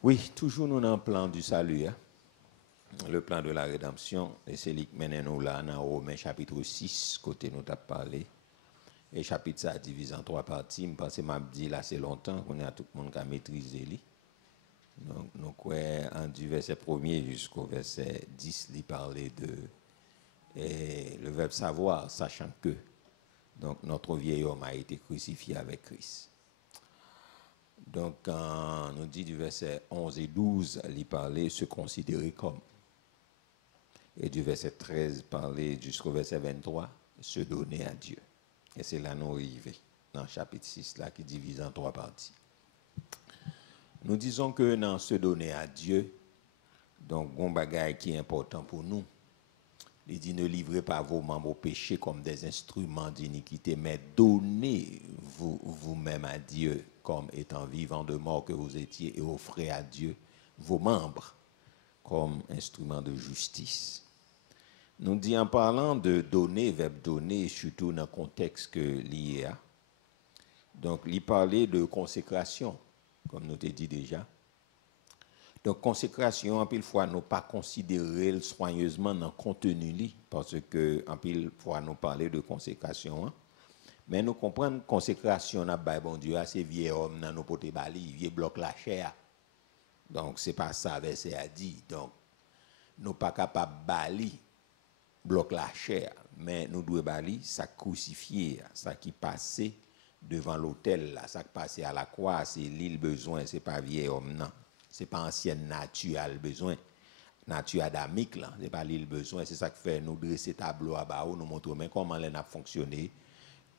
Oui, toujours nous dans le plan du salut, hein? Le plan de la rédemption, et c'est lui qui mène nous là dans Romains chapitre 6, côté nous t'a parlé. Et chapitre ça divise en trois parties. Je pense que m'a dit là c'est longtemps qu'on a tout le monde qui a maîtrisé lui. Donc nous en du verset 1er jusqu'au verset 10, il parlait de le verbe savoir, sachant que donc notre vieil homme a été crucifié avec Christ. Donc, quand nous dit du verset 11 et 12, il parlait se considérer comme. Et du verset 13, parler jusqu'au verset 23, se donner à Dieu. Et c'est là nous arrivons, dans le chapitre 6, là, qui divise en trois parties. Nous disons que dans se donner à Dieu, donc, un bagage qui est important pour nous, il dit ne livrez pas vos membres au péché comme des instruments d'iniquité, mais donnez-vous vous-même à Dieu comme étant vivant de mort que vous étiez et offrez à Dieu vos membres comme instruments de justice. Nous dit en parlant de donner, verbe donner, surtout dans le contexte que lié à. Donc, il parlait de consécration, comme nous t'ai dit déjà. Donc, consécration, en pile fois, nous pas considérer soigneusement dans le contenu, parce que, en pile fois, nous parler de consécration. Hein? Mais nous comprenons que consécration, bon Dieu, c'est vieux homme, dans nos potes bali, vieux bloc la chair. Donc, c'est pas ça, verset a dit. Donc, nous pas capable bali, bloc la chair, mais nous devons bali, ça crucifié, ça qui passait devant l'autel, là, ça qui passait à la croix, c'est l'île besoin, c'est pas vieux homme, non. C'est pas ancienne nature a le besoin, nature adamique là, c'est pas l'île besoin, c'est ça qui fait nous dresser tableau à bas nous montrer mais comment elle a fonctionné.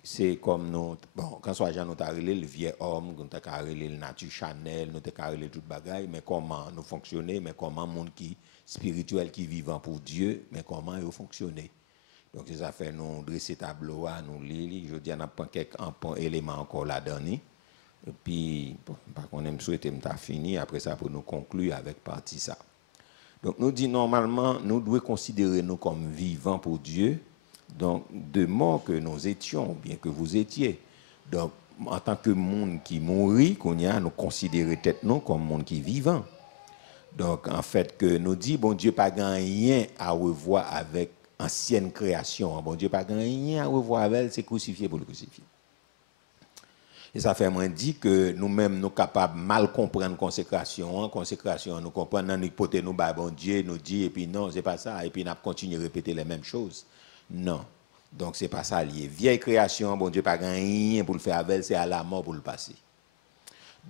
C'est comme nous bon quand soit nous t'a relé le vieux homme, nous t'a relé le nature Chanel, nous t'a relé toute bagaille, mais comment nous fonctionner, mais comment monde qui spirituel qui vivant pour Dieu, mais comment il fonctionner. Donc c'est ça fait nous dresser tableau à nous lire, je dis on a pas quelques éléments encore là-dedans. Et puis, par contre, je souhaite que fini, après ça, pour nous conclure avec partie ça. Donc, nous dit normalement, nous devons considérer nous comme vivants pour Dieu, donc de mort que nous étions, bien que vous étiez. Donc, en tant que monde qui mourit, nous considérons tête nous comme monde qui vivant. Donc, en fait, que nous dit, bon Dieu, pas rien à revoir avec ancienne création. Bon Dieu, pas rien à revoir avec elle, c'est crucifié pour le crucifier. Et ça fait moins dit que nous-mêmes, nous capables de mal comprendre consécration. Consécration, nous comprenons, nous hypothèse, nous, bah, bon Dieu, nous dit, et puis non, c'est pas ça. Et puis, nous continuons à répéter les mêmes choses. Non. Donc, c'est pas ça lié. Vieille création, bon Dieu, pas rien pour le faire avec, c'est à la mort pour le passer.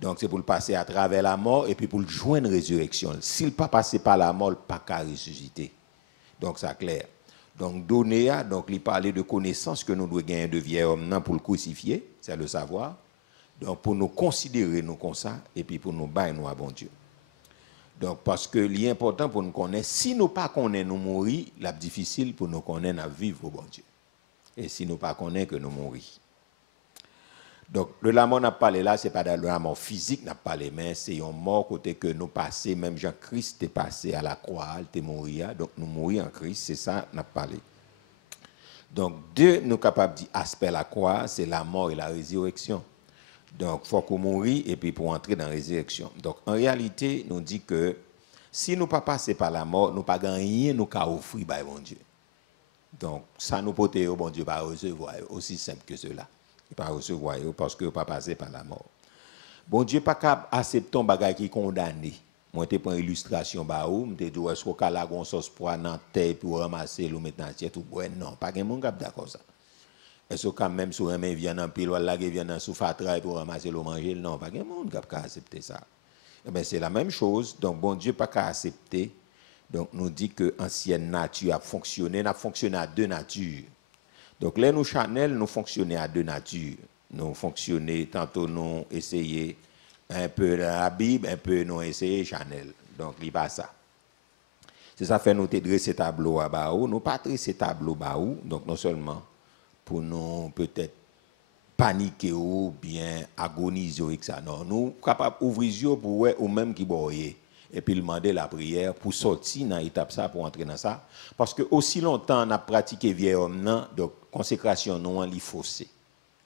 Donc, c'est pour le passer à travers la mort et puis pour le joindre résurrection. S'il pas passé par la mort, il pas qu'à ressusciter. Donc, c'est clair. Donc, donner, donc, il parlait de connaissance que nous devons gagner de vieux homme pour le crucifier, c'est le savoir. Donc, pour nous considérer nous comme ça, et puis pour nous bailler nous à bon Dieu. Donc, parce que l'important pour nous connaître, si nous pas connaissons nous mourir, c'est difficile pour nous connaître à vivre au bon Dieu. Et si nous pas connaissons que nous mourir. Donc, de la mort n'a parlé là, ce n'est pas de la mort physique n'a parlé, mais c'est une mort côté que nous passons, même Jean-Christ est passé à la croix, il est mort, donc nous mourir en Christ, c'est ça n'a parlé. Donc, deux, nous capables de dire aspect la croix, c'est la mort et la résurrection. Donc, il faut qu'on mourir et puis pour entrer dans la résurrection. Donc, en réalité, nous dit que si nous ne pas passer par la mort, nous ne pas rien nous qu'à offrir par bon Dieu. Donc, ça nous peut au bon Dieu pas recevoir, aussi simple que cela. Il pas recevoir parce que pas passer par la mort. Bon Dieu pas capable accepter un bagage qui est condamné. Moi, je prends une illustration, je te dis, est-ce qu'on a la sauce pour dans terre pour ramasser le mettre dans l'assiette ou boire? Non, pas de monde qui d'accord ça. Est-ce que quand même sur un vient en pile ou là qui vient dans soufatra pour ramasser le manger? Non, pas de monde qui accepter ça. Eh bien, c'est la même chose. Donc, bon Dieu pas qu'à accepter. Donc, nous dit que l'ancienne nature a fonctionné à deux natures. Donc, là, nous, Chanel, nous fonctionnons à deux natures. Nous fonctionnons, tantôt nous essayons un peu la Bible, un peu nous essayons Chanel. Donc, il n'y a pas ça. C'est ça fait nous te dresser tableau à Baou. Nous pas dresser tableau Baou. Donc, non seulement pour nous peut-être paniquer ou bien agoniser avec ça. Non, nous sommes capables d'ouvrir les yeux pour voir ou même qui boyer. Et puis demander la prière pour sortir dans l'étape ça, pour entrer dans ça. Parce que aussi longtemps on a pratiqué vieil homme, donc consécration non, il faussé.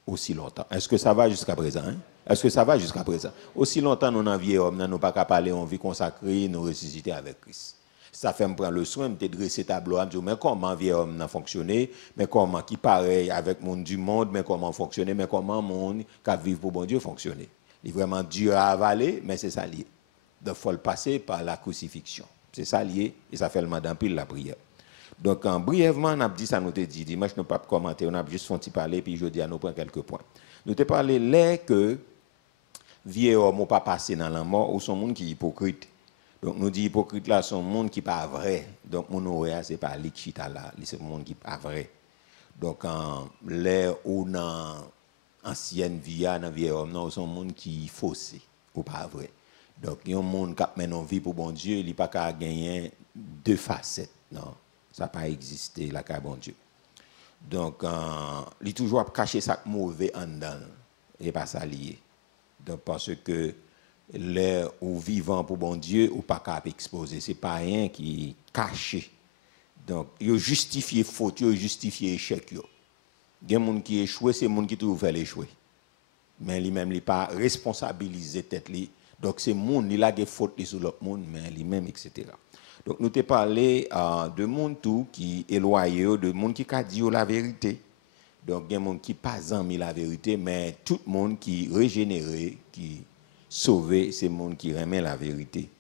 aussi longtemps. Est-ce que ça va jusqu'à présent? Hein? Est-ce que ça va jusqu'à présent? Aussi longtemps, nous n'en vieil homme, nous pas qu'à parler, on vit consacré, nous ressusciter avec Christ. Ça fait me prendre le soin, me dresser tableau, me dire, mais comment vieil homme n'a fonctionné, mais comment qui pareil avec le monde du monde, mais comment fonctionner, mais comment le monde qui vit pour bon Dieu fonctionner. Il est vraiment dur à avaler, mais c'est ça lié. Donc, il faut le passer par la crucifixion. C'est ça lié, et ça fait le mandat pile la prière. Donc, brièvement, on a dit ça, nous te dit, dimanche, nous pas commenter, on a juste fait parler, puis je dis à nous prendre quelques points. Nous te parlé là que vieux homme ou pas passé dans la mort, ou son monde qui est hypocrite. Donc, nous dit hypocrite là, son monde qui n'est pas vrai. Donc, mon oreille, ce n'est pas l'ikchita là, c'est le monde qui n'est pas vrai. Donc, là où dans ancienne vie, dans vieux homme, non, son monde qui est faussé, ou pas vrai. Donc, il y a un monde qui mène une vie pour bon Dieu, il n'a pas qu'à gagner deux facettes, non. Ça n'a pas existé, la cas bon Dieu. Donc, il est toujours caché ça mauvais en dedans, et pas ça lié. Donc, parce que les ou vivant pour bon Dieu, ou pas capable exposer, c'est pas rien qui est caché. Donc, il justifie faute, il justifie échec. Il y a des gens qui échouent, c'est des gens qui trouvent l'échouer. Mais lui-même, il n'est pas responsabilisé tête li. Donc, c'est gens qui a des fautes sur l'autre monde, mais lui-même, etc. Donc, nous t'ai parlé de monde tout qui est loyaux, de monde qui a dit la vérité. Donc, il y a des gens qui pas mis la vérité, mais tout le monde qui est régénéré, qui est sauvé, c'est le monde qui remet la vérité.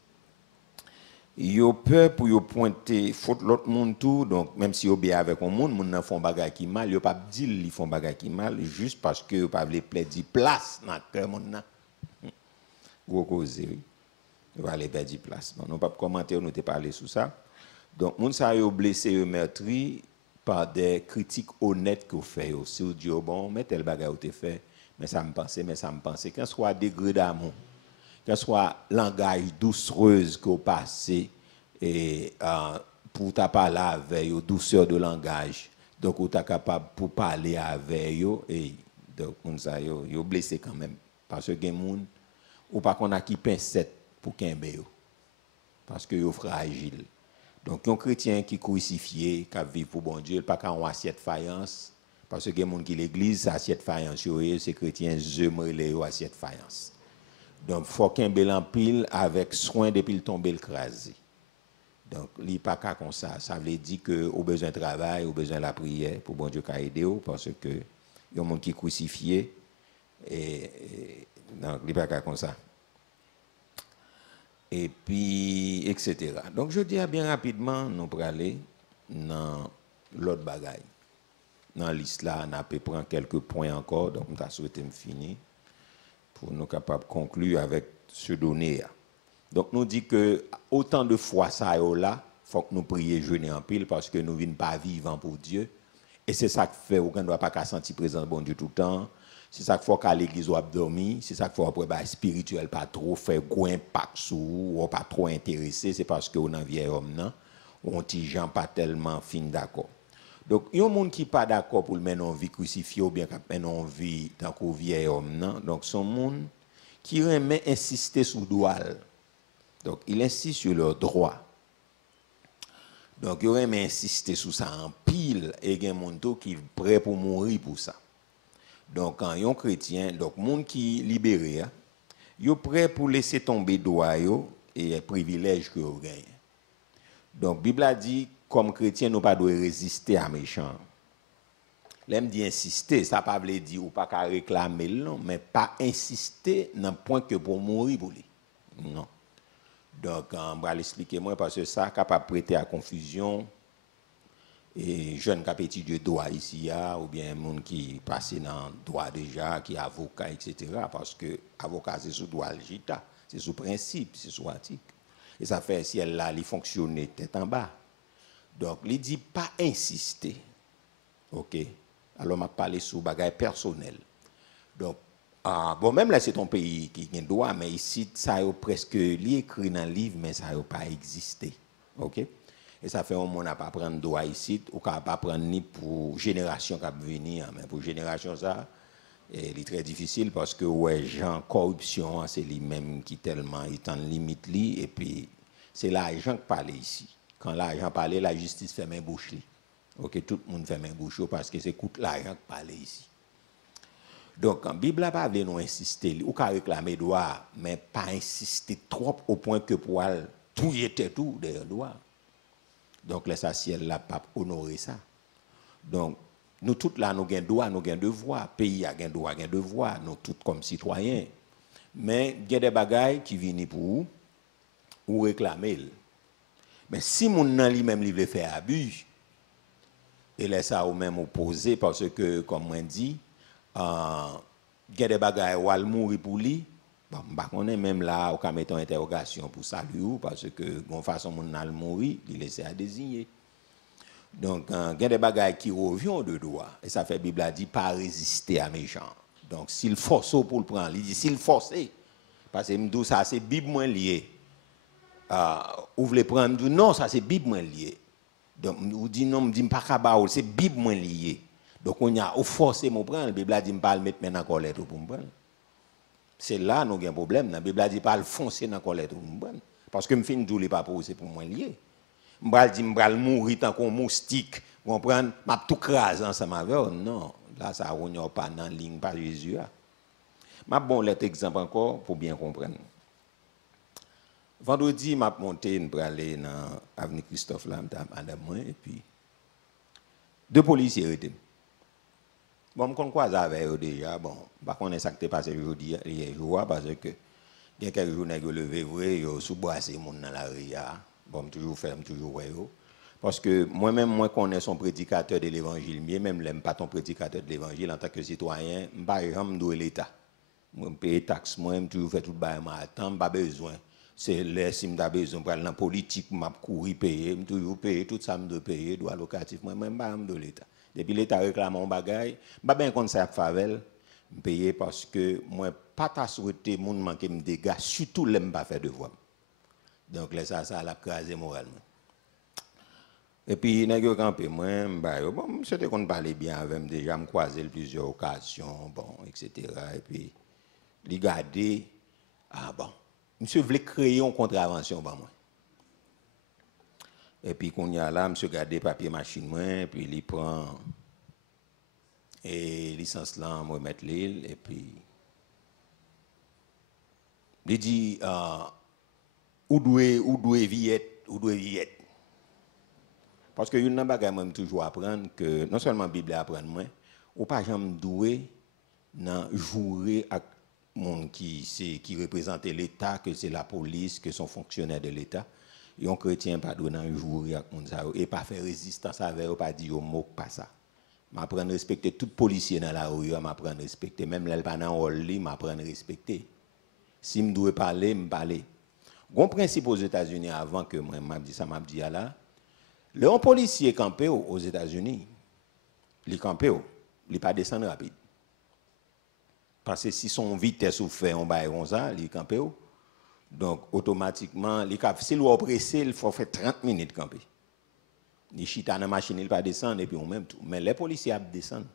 Il a peur pour pointer faute l'autre monde tout, donc même si il bien avec un monde, moun nan font bagay qui mal, il pas dit ils font bagay qui mal juste parce que il pas veut perdre place dans cœur monde nan. Gros cause, il va aller perdre place. Bon, nous pas commenter, nous te parler sur ça. Donc moun sa yo blessé, yo meurtri par des critiques honnêtes que vous faites. Si vous dites bon, mais tel bagay ou te fait, mais ça me pense, quand soit degré d'amour, que ce soit langage doucereuse que vous passez et pour ta parler avec eux, douceur de langage. Donc, vous êtes capable pour parler avec eux et donc, vous blessé quand même. Parce que les gens, ou pas qu'on a qui pincette pour qu'un béo. Parce que vous fragile. Donc, un chrétien qui est crucifié, qui vit pour bon Dieu, pas qu'on a assiette faïence. Parce que les gens qui l'église, assiette faïence, c'est chrétien, je me les assiette faïence. Donc, il faut qu'un bel en pile avec soin depuis le tomber le crasé. Donc, il n'y a pas qu'à comme ça. Ça veut dire que au besoin de travail, au besoin de la prière, pour bon Dieu qui aider, parce que il y a un monde qui est crucifié. Donc, il n'y a pas qu'à comme ça. Et puis, etc. Donc, je dis bien rapidement, nous pour aller dans l'autre bagaille. Dans l'islam, on peut prendre quelques points encore. Donc, je souhaite me finir pour nous capables de conclure avec ce donné. Donc, nous dit que autant de fois ça et là, il faut que nous prions jeûner en pile parce que nous ne venons pas vivants pour Dieu. Et c'est ça qui fait qu'on ne doit pas sentir présent bon Dieu tout le temps. C'est ça qu'il faut qu'à l'église ou à dormir. C'est ça qu'il faut après bah, spirituel pas trop faire gros impact sur ou pas trop intéressé. C'est parce que on a vieil homme non, on petit gens pas tellement fin d'accord. Donc, il y a des gens qui ne sont pas d'accord pour le mener en vie crucifiée ou bien mener en vie tant qu'au vieil homme. Non? Donc, ce sont des gens qui remet insister sur le droit. Donc, il insiste sur leur droit. Donc, il remet insister sur ça en pile et il y a des gens qui sont prêts pour mourir pour ça. Donc, quand il y a un chrétien, donc, les gens qui sont libérés, ils sont prêts pour laisser tomber droit et les privilèges qu'ils ont gagnés. Donc, la Bible a dit, comme chrétien, nous ne pouvons pas résister à méchant. L'aime dit insister, ça ne veut pas dire ou pas qu'à réclamer, non, mais pas insister dans le point que pour mourir pour lui. Non. Donc, je vais l'expliquer moi parce que ça est capable de prêter à confusion. Et jeunes qui ont étudié droit ici, ou bien des gens qui passent dans le droit déjà, qui sont avocats, etc. Parce que avocat, c'est sous droit l'État, c'est sous principe, c'est sous article. Et ça fait si elle là, il fonctionne tête en bas. Donc, il dit pas insister. OK? Alors, je parle sur bagage personnel. Donc, bon, même là, c'est ton pays qui a le droit, mais ici, ça a presque écrit dans le livre, mais ça n'a pas existé. OK? Et ça fait un monde n'a pas prendre droit ici, ou pas prendre ni pour génération qui va venir, mais pour génération ça, c'est très difficile parce que ouais, gens corruption, c'est lui-même qui tellement est en limite li, et puis c'est l'argent qui parle ici. Quand l'argent parle, la justice fait main bouche li. OK, tout le monde fait main bouche parce que c'est coûte l'argent qui parle ici. Donc, la Bible n'a pas voulu nous insister, ou qu'à réclamer droit, mais pas insister trop au point que pour tout était tout derrière droit. Donc, les ciel là pas honorer ça. Donc, nous tous là, nous avons droit, nous avons devoir. Le pays a un droit, un devoir, nous tous comme citoyens. Mais il y a des bagailles qui viennent pour ou réclamer. Mais si mon nan lui-même il veut faire abus, et laisse ça ou même opposé parce que, comme on dit, il y a des bagailles où elle mourir pour lui. Bon, on est même là, on peut mettre une interrogation pour saluer, parce que, de toute façon, mon nan mourir, il laisse à désigner. Donc, il y a des bagailles qui reviennent de droit. Et ça fait, la Bible a dit, pas résister à mes gens. Donc, s'il force pour le prendre, il dit, s'il force, parce que me ça, c'est Bible moins lié. Ou vous le prendre, non, ça, c'est Bible moins lié. Donc, vous dites, non, je ne dis pas que c'est Bible moins lié. Donc, on a forcé mon prendre. La Bible a dit, je ne pas le mettre maintenant en colère pour me prendre. C'est là, nous avons un problème. La Bible a dit, pas le foncer dans la colère pour me prendre. Parce que je ne dis pas pour c'est pour moi lié. M'bral dit m'bral mourir tant qu'on moustique, comprendre, m'a tout crase ensemble avec non, là ça on pas dans ligne par Jésus. M'a bon l'autre exemple encore pour bien comprendre. Vendredi m'a monté pour aller dans avenue Christophe là madame moi et puis deux policiers étaient. Bon me croise avec eux déjà bon, pas connait ça qui t'est passé aujourd'hui hier jour parce que il y a quelques jours nèg levé vrai yo sous boisser moun dans la rue. Bon, toujours ferme, toujours ouais. Parce que moi-même, moi connais son prédicateur de l'évangile, même l'aime pas ton prédicateur de l'évangile en tant que citoyen, je ne jamais doué l'État. Je paye taxe, moi, je toujours fait tout le bail, je n'ai pas besoin. C'est là, si je besoin pour aller dans la politique, je courir payer, je toujours payer, tout ça, je dois payer, droit locatif, moi, je ne pas l'État. Depuis l'État réclame un bagage, je ne sais pas ça favel, je paye parce que moi, pas ta souhaité, mon manque me dégâts, surtout l'aime pas faire devoir. Donc, là, ça l'a crasé moralement. Et puis, nèg yo campé moi, bon, c'était qu'on parlait bien avec moi déjà, me croisé plusieurs occasions, bon, etc. Et puis, li gardé, bon, monsieur voulait créer une contravention pour moi. Et puis, qu'on y a là, monsieur gardé papier machine moi, et puis il prend et licence là, moi mettre l'île, et puis il dit, ou doit viette. Parce que une bagage moi toujours apprendre que non seulement la Bible apprendre moi, ou pas jamais doué dans jouer avec monde qui représente l'État, que c'est la police, que sont fonctionnaires de l'État. Et un chrétien pas doué dans jouer avec monde ça et pas faire résistance avec eux, pas dire mot pas ça. M'apprendre à respecter tout policier dans la rue, m'apprendre à respecter même là pas dans hall li, m'apprendre à respecter. Si me doit parler, me parler. Gon principe aux États-Unis avant que moi m'a dit ça m'a dit là. Le policier campé aux États-Unis, il campé, il pas descendre rapide. Parce que si son vitesse ou fait on bail comme ça, il campé. Donc automatiquement, si l'on pressé, il faut faire 30 minutes camper. Il chita dans la machine, il pas descendre et puis on même tout. Mais les policiers descendent.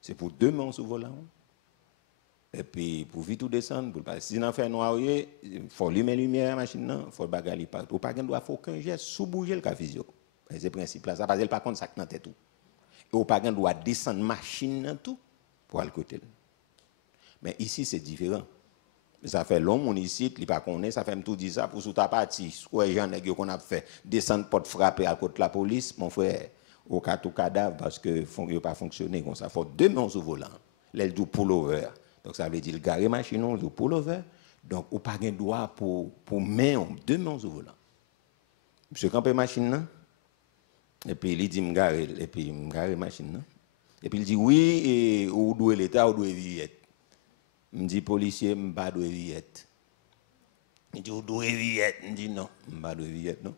C'est pour 2 mains sous volant. Et puis pour vite tout descendre, pour si on fait noir, il faut allumer lumière la machine, il faut bagaler pas. Ou pas doit faut aucun geste sous bouger le physio. C'est le principe là, ça parce que par contre ça dans tête tout. Et au pas doit descendre machine tout pour aller côté. Mais ici c'est différent. Ça fait long mon ici, il pas connaît, ça fait tout dire ça pour sous ta partie. Soit les gens qu'on a fait descendre porte frapper à côté de la police, mon frère, au cas tout cadavre parce que il pas fonctionner comme ça. Faut 2 mains au volant. L'aile du pullover. Donc ça veut dire le garer machine du pullover. Donc ou pas gain droit pour main 2 mains au volant. Monsieur camper machine là. Et puis il dit me garer et puis me garer machine là. Et puis il dit oui et ou doit l'état ou doit villette. Me dit policier me pas doit villette. Il dit ou doit villette, me dit non, me pas doit villette non.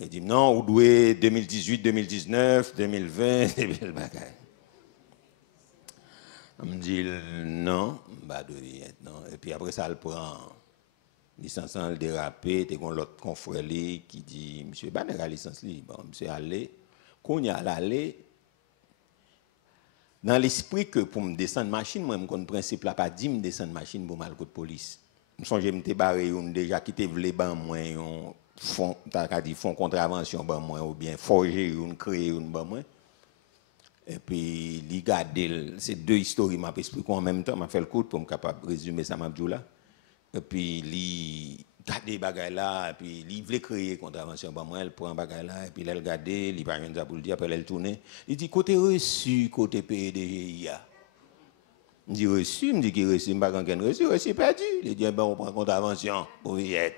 Il dit non, ou doit 2018, 2019, 2020, 2000 bagaille. On me dit non, pas de villette non. Et puis après ça, elle prend licence en dérapé, t'es con l'autre confrère qui dit monsieur pas la licence li. Bon, monsieur allé, qu'on y a allé dans l'esprit que pour me descendre machine, moi me connais principe là pas dit me descendre machine pour mal coup de police. Me songe me te barré on déjà quitté vle ban moi on font ta dit font contravention ban moi ou bien forger une créer une ban moi. Et puis, il garde, c'est deux histoires qui m'a expliqué en même temps, m'a fait le coup pour me capable résumer ça m'a dit là. Et puis, il garde les bagages là, et puis il voulait créer contravention. Bon, moi, elle prend bagages là, et puis elle garde, il va rien pour le dire, après elle tourne. Il dit, côté reçu, côté PDGIA. Je dis reçu, je dis qu'il reçu, je ne sais pas quand reçu, reçu perdu. Il dit, ben, on prend contravention pour y être.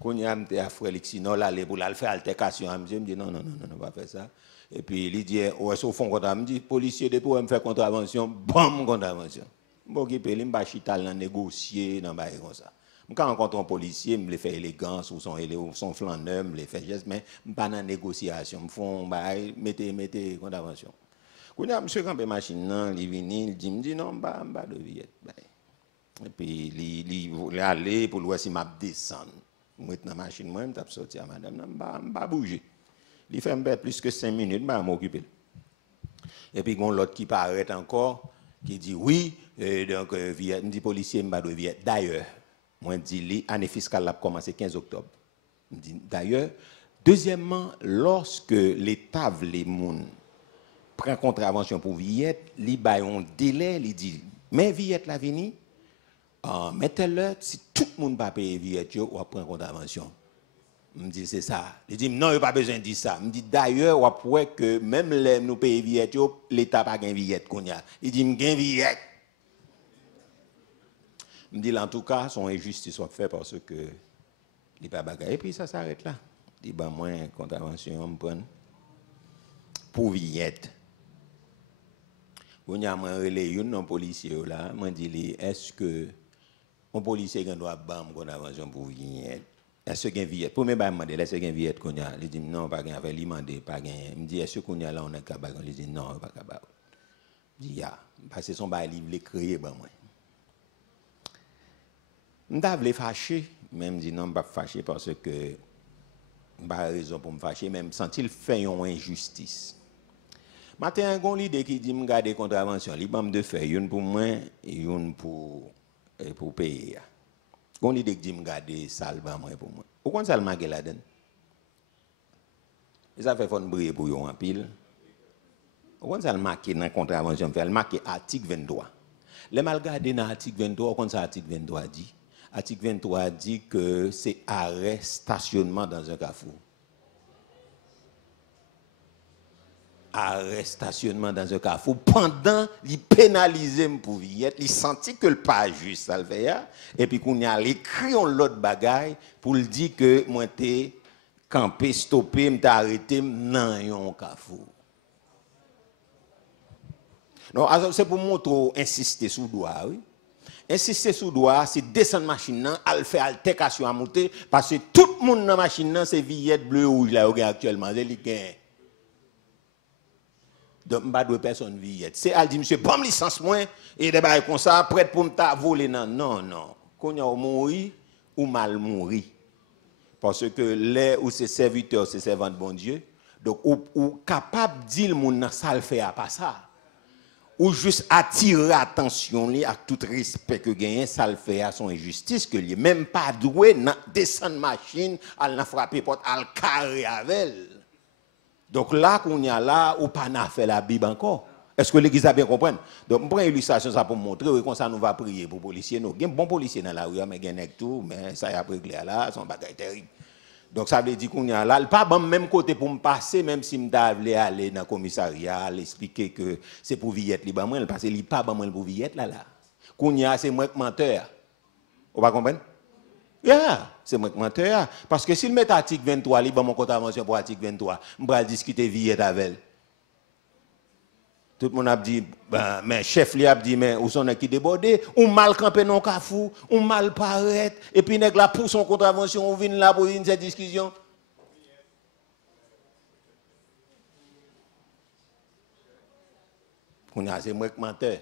Quand il y a un frère qui non là pour la faire altercation, je me dis non, on va faire ça. Et puis il dit ouais, au fond quand me dit policier depuis me faire contravention, bam contravention. Bon qui peut il chita là négocier dans bail comme ça. Quand je rencontre un policier, je me fait élégance ou son flaneur, me fait geste mais pas dans négociation, me font bail mettez contravention. Quand il y a monsieur campé machine là, il vient, il dit non, pas de vie. Et puis il aller pour voir si m'a descendre. Moi, dans la machine, moi, je suis sorti à madame, je ne vais pas bouger. Il fait plus que 5 minutes, je vais m'occuper. Et puis, il y a l'autre qui paraît encore, qui dit oui, donc, je dis policier, je ne vais pas d'ailleurs, moi, je dis, l'année fiscale a commencé le 15 octobre. Je dis d'ailleurs, deuxièmement, lorsque l'État les moun prend contravention pour Viette, il a un délai, il dit, mais Viette la vini, mettez-le, si tout le monde ne peut pas payer Viette, on va prendre contravention. Je me dis, c'est ça. Il dit, non, il n'y a pas besoin de dire ça. Je me dis, d'ailleurs, on voit que même les nous payons Viette, l'État n'a pas gagné Viette. Il dit, je gagne Viette. Je me dis, en tout cas, son injustice soit faite parce que il pas bagaille. Et puis ça s'arrête là. Il dit, ben, moi, contravention, on me prend pour Viette. Quand je relais un policier là, je dis, est-ce que un policier doit avoir une contravention pour Viette? Est-ce qu'il y a une Viette? Pour me demander, est-ce qu'il y a une Viette? Il dit, non, pas gain. Il demande, pas gain. Il me dit, est-ce qu'on y a là, on est capable? Il dit, non, pas capable. Je dis, ya, parce que son bail, il voulait créer, ben moi. Je voulais fâcher, même dit, non, pas fâcher parce que je n'ai pas raison pour me fâcher, même sentir fait une injustice. Matin, il y a une idée qui dit, je garde contravention. Il va me faire une pour moi et une pour payer. Il y a une idée qui dit, je garde salle pour moi. Pourquoi ça le marque là-dedans? Ça fait fond briller pour eux en pile. Pourquoi ça le marque dans la contravention? Il marque article 23. Les mal gardés dans l'article 23, quand ça article 23 dit? Article 23 dit que c'est arrêt stationnement dans un carrefour. Arrêt stationnement dans un carrefour pendant il pénalisé pour Viette, il sentit que le pas juste ça le fait et puis qu'on y a écrit l'autre bagaille pour le dire que moi t'ai campé stoppé m't'a arrêté dans un carrefour. Non, c'est pour montrer insister sous doigt oui. Insister sous doigt, c'est descendre machine là, al faire altercation à monter parce que tout le monde dans machine là c'est Viette bleu rouge là actuellement, c'est li gain. Donc, je ne dois pas personne Viette. C'est elle dit, monsieur, bon licence moi, et des bails comme ça, prêt pour me voler. Non. Quand on a mouru ou mal mouru. Parce que les ou ses serviteurs, c'est servants de bon Dieu. Donc, ou capable de dire, mon ça le fait à pas ça. Ou juste attirer l'attention à tout respect que gagne, ça le fait à son injustice, que lui même pas doué, descendre machine, à la frapper porte, à le carrer avec elle. Donc là, qu'on y a là, ou pas n'a fait la Bible encore. Est-ce que l'église a bien compris? Donc, je prends une illustration ça pour montrer comment ça nous va prier pour les policiers. Il y a un bon policier dans la rue, mais il y a tout, mais ça y a pris là, son bagage terrible. Donc ça veut dire qu'on y a là, pas bon même côté pour me passer, même si je voulais aller dans le commissariat, expliquer que c'est pour Viette, parce que il pas bon pour Viette là. Qu'on y a, c'est moi qui menteur. Vous pas comprendre? C'est moi qui menteur. Parce que s'il met l'article 23, il va mon contravention pour l'article 23, je vais discuter Viette avec elle. Tout le monde a dit, ben, mais chef li a dit, mais où sont qui débordé, ou mal campé non kafou, ou mal paraître, et puis nèg la pour son contravention, on vient là pour une cette discussion. C'est moi qui menteur.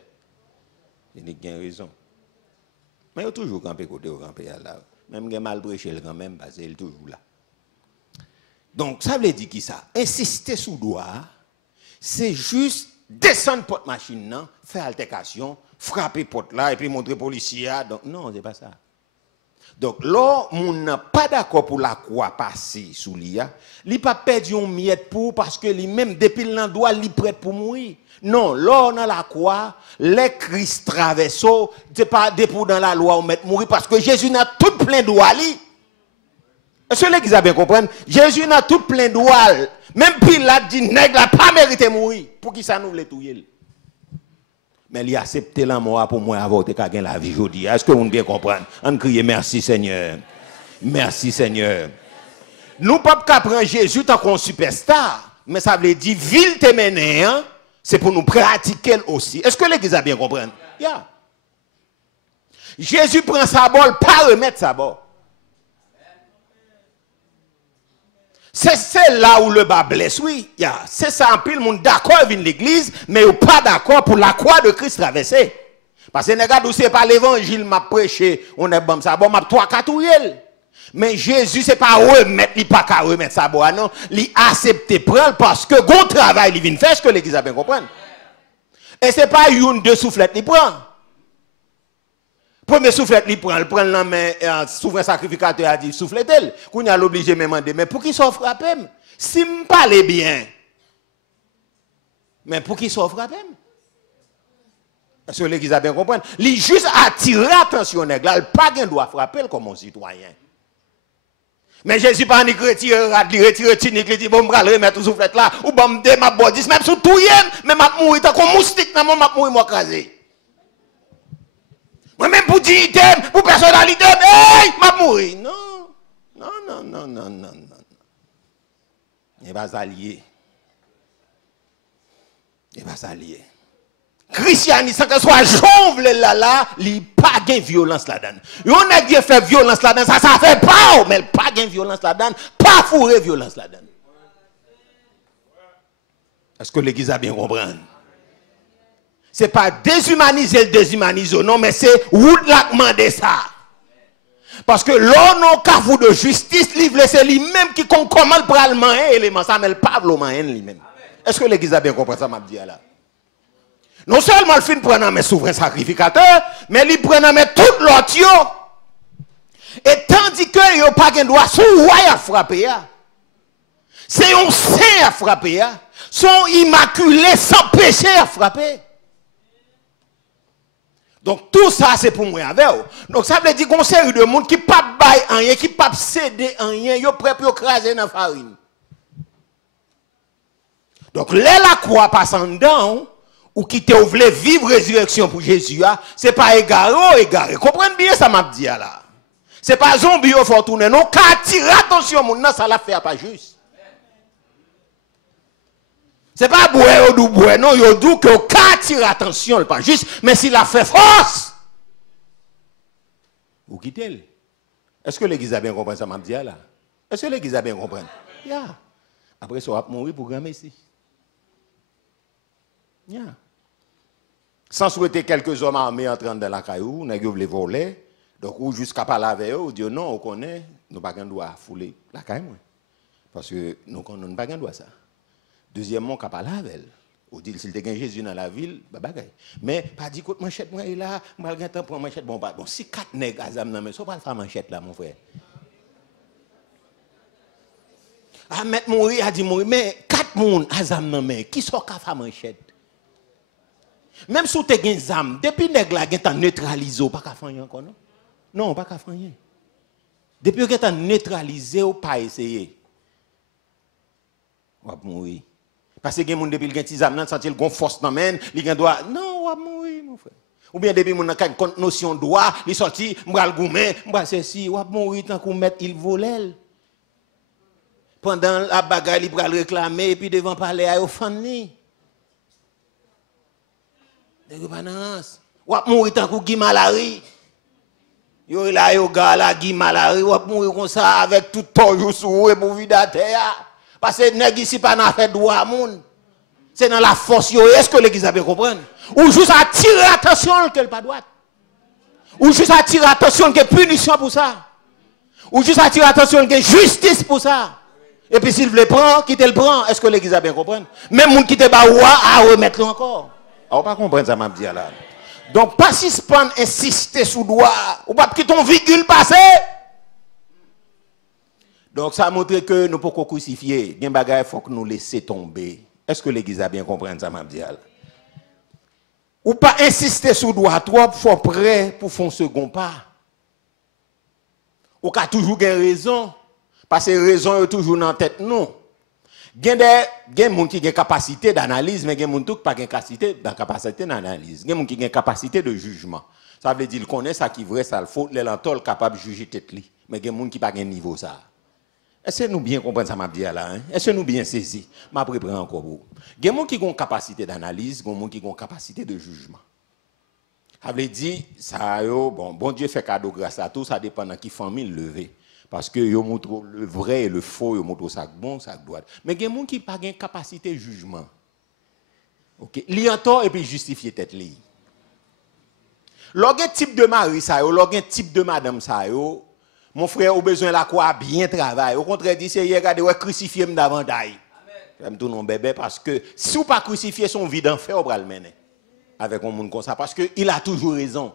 Il n'y a pas raison. Mais il y a toujours campé côté au campé là. Même il mal prêché quand même, parce qu'il est toujours là. Donc, ça veut dire qui ça? Insister sous doigt, c'est juste descendre porte machine, faire altercation, frapper porte là, et puis montrer policier. Donc, non, c'est pas ça. Donc, là, on n'a pas d'accord pour la croix passer sous l'IA. Il n'a pas perdu une miette pour parce que lui-même, depuis l'endroit, il est prêt pour mourir. Non, là, on a la croix, les Christ traversent, c'est pas pour dans la loi, on met mourir parce que Jésus n'a tout plein de droits. Est-ce que l'église a bien compris? Jésus n'a tout plein de droits. Même Pilate dit, nègre n'a pas mérité de mourir. Pour qui ça nous voulait tout? Mais il a accepté la mort pour moi avoir gagné la vie aujourd'hui. Est-ce que vous bien comprendre? On crie merci Seigneur. Merci Seigneur. Nous ne pouvons pas prendre Jésus tant qu'on superstar. Mais ça veut dire, ville te mené, hein? C'est pour nous pratiquer aussi. Est-ce que l'église a bien compris? Yeah. Jésus prend sa bol, pas remettre sa bol. C'est là où le bas blesse, oui. Yeah. C'est ça, en pile, monde d'accord avec l'église, mais pas d'accord pour la croix de Christ traversée. Parce que, regarde, c'est pas l'évangile m'a prêché, on est bon, ça bon, m'a 3-4 mais Jésus, c'est pas remettre, il pas qu'à remettre sa boîte, non. Il accepte prendre parce que bon travail, il vient faire ce que l'église a bien compris. Et c'est pas une, deux soufflettes, il prend. Premier soufflette, il prend la main, souverain sacrificateur a dit, soufflette-elle. Qu'on a l'obligé de me demander, mais pour qui s'en frappe? Si me parle bien, mais pour qui s'en frappe? Est-ce que l'église a bien compris? Il juste attirer l'attention, il n'a pas de droit frapper comme un citoyen. Mais Jésus pas ni retire tunique, il dit bon me remettre tout soufflette là ou bon me ma bordis même sous tout mais m'a mourir tant comme moustique dans m'a mourir moi crasé. Moi même pour dignité, pour personnalité, hey, m'a mourir. Non. Il va s'allier. Christianisme, sans que soit jongle là, il n'y a pas de violence là-dedans. On a dit fait violence là-dedans, ça fait pas, mais pas de violence là-dedans, pas fourrer violence là-dedans. Est-ce que l'église a bien compris? Ce n'est pas déshumaniser le déshumaniser, non, mais c'est route là demander ça. Parce que l'on n'a qu'à vous de justice, c'est lui-même qui commande pour le main, élément ça, mais le Pablo main lui-même. Est-ce que l'église a bien compris ça, m'a dit là? Non seulement le fin prend mes souverains sacrificateurs, mais il prend tout l'autre. Et tandis que il n'y a pas de droit, son roi à frapper. C'est un saint à frapper. Son immaculé sans péché à frapper. Donc tout ça c'est pour moi avec vous. Donc ça veut dire qu'on série de monde qui ne pas bailler rien, qui ne pas céder rien, ils sont prêts pour écraser dans la farine. Donc là la croix passe en dedans. Ou qui te voulait vivre résurrection pour Jésus, ce n'est pas égaré. Comprenez bien ça m'a dit là. Ce n'est pas zombie au fort tourner. Non, qu'à attirer attention, ça la fait pas juste. Ce n'est pas boire ou boire, non, il dit que qu'à attirer attention, pas juste, mais s'il a fait force. Ou quittez-le. Est-ce que l'église a bien compris ça m'a dit là? Est-ce que l'église a bien compris? Yeah. Après ça, on va mourir pour grand Messie. Yeah. Sans souhaiter quelques hommes armés entrant dans la caillou, nous avons les voler. Donc, ou jusqu'à parler avec eux, on dit non, on connaît, nous n'avons pas le droit à fouler la caillou. Parce que nous n'avons pas le droit à ça. Deuxièmement, on a parlé avec elle. On dit s'il y a Jésus dans la ville, bagaille. Mais pas dit que manchette moi est là, malgré temps pour manchette bon pardon. Si 4 nègres azam nan mais ça pas faire manchette là mon frère. Ah mettre mourir a dit mourir mais 4 moun azam nan mais qui sont ka faire manchette. Même si tu as des âmes, depuis que tu as neutralisé, pas qu'à faire encore, non? Non, pas qu'à faire rien. Depuis que tu as neutralisé, ou pas essayer. On va mourir. Parce que les gens depuis que tu as senti une force dans le ils doit non, on va mourir, mon frère. Ou bien depuis que tu as une notion de droit, ils sont sortis, on va le goumer, on va ceci, on va mourir tant qu'on met il volait. Pendant la bagarre, il va le réclamer, et puis devant parler à Ofani. Ou va mourir tant qu'on Guy Malari. Yo là yo gars là Guy Malari ou va mourir comme ça avec tout toujours sous et pour vide à terre. Parce que nèg ici pas n'a fait droit monde. C'est dans la force yo. Est-ce que l'église a bien compris? Ou juste attirer attention qu'elle pas droite. Ou juste attirer attention que punition pour ça. Ou juste attirer attention que justice pour ça. Et puis s'il veut prendre, quitte le prend. Est-ce que l'église a bien compris? Même monde qui te ba à remettre encore. On pas comprendre ça m'a dit là. Donc, pas suspendre, insister sous doigt, ou pas que ton virgule passe. Donc, ça montre que nous ne pouvons pas crucifier. Il faut que nous laissions tomber. Est-ce que l'église a bien compris ça, m'a dit? Ou pas insister sous doigt trop, faut prêt pour faire un second pas. Ou qu'a toujours raison. Parce que raison est toujours dans la tête, non. Il y a des gens qui ont une capacité d'analyse, mais il y a des gens qui n'ont pas une capacité d'analyse. Il y a des gens qui ont une capacité de jugement. Ça veut dire qu'ils connaissent ça qui est vrai, ça le faut, les lentol capable de juger tête li. Mais il y a des gens qui n'ont pas un niveau ça. Est-ce que nous bien comprenons ça m'a dit là? Est-ce que nous bien saisi? Je prépare encore pour. Il y a des gens qui ont une capacité d'analyse, il y a des gens qui ont une capacité de jugement. Ça veut dire ça bon Dieu fait cadeau grâce à tout, ça dépend de qui famille lever. Parce que yo montre le vrai et le faux, yo montre ça bon, ça droit. Mais il y a des gens qui n'ont pas de capacité de jugement. OK, li entend et puis justifier tête li. Lorsqu'un type de mari ça yo, lorsqu'un type de madame ça yo, mon frère a besoin la quoi bien travailler. Au contraire dit c'est regarder ouais crucifier me davantage. Amen. Tout non bébé parce que si ou pas crucifier son vie d'enfer on va le mener avec un monde comme ça parce que il a toujours raison.